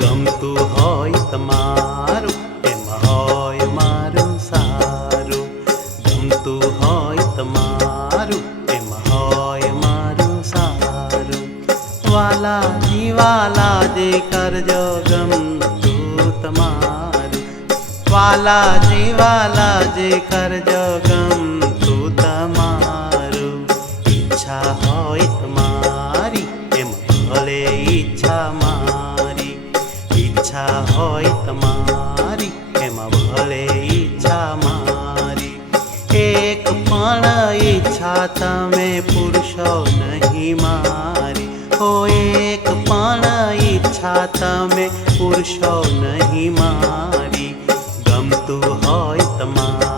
ગમતું હોય તમારું એમાં હોય મારું સારું, ગમતું હોય તમારું એમાં હોય મારું સારું। વાલાજી વાલાજી કરજો ગમતું તમારું, વાલાજી વાલાજી કરજો ગમતું તમારું। ઈચ્છા હોય તમારી એમાં ભલે ઈચ્છા મારી, ઈચ્છા હોય તમારી એમાં ભલે ઈચ્છા મારી। એક પણ ઈચ્છા તમે પૂરશો નહીં મારી, હો એક પણ ઈચ્છા તમે પૂરશો નહીં મારી। ગમતું હોય તમારી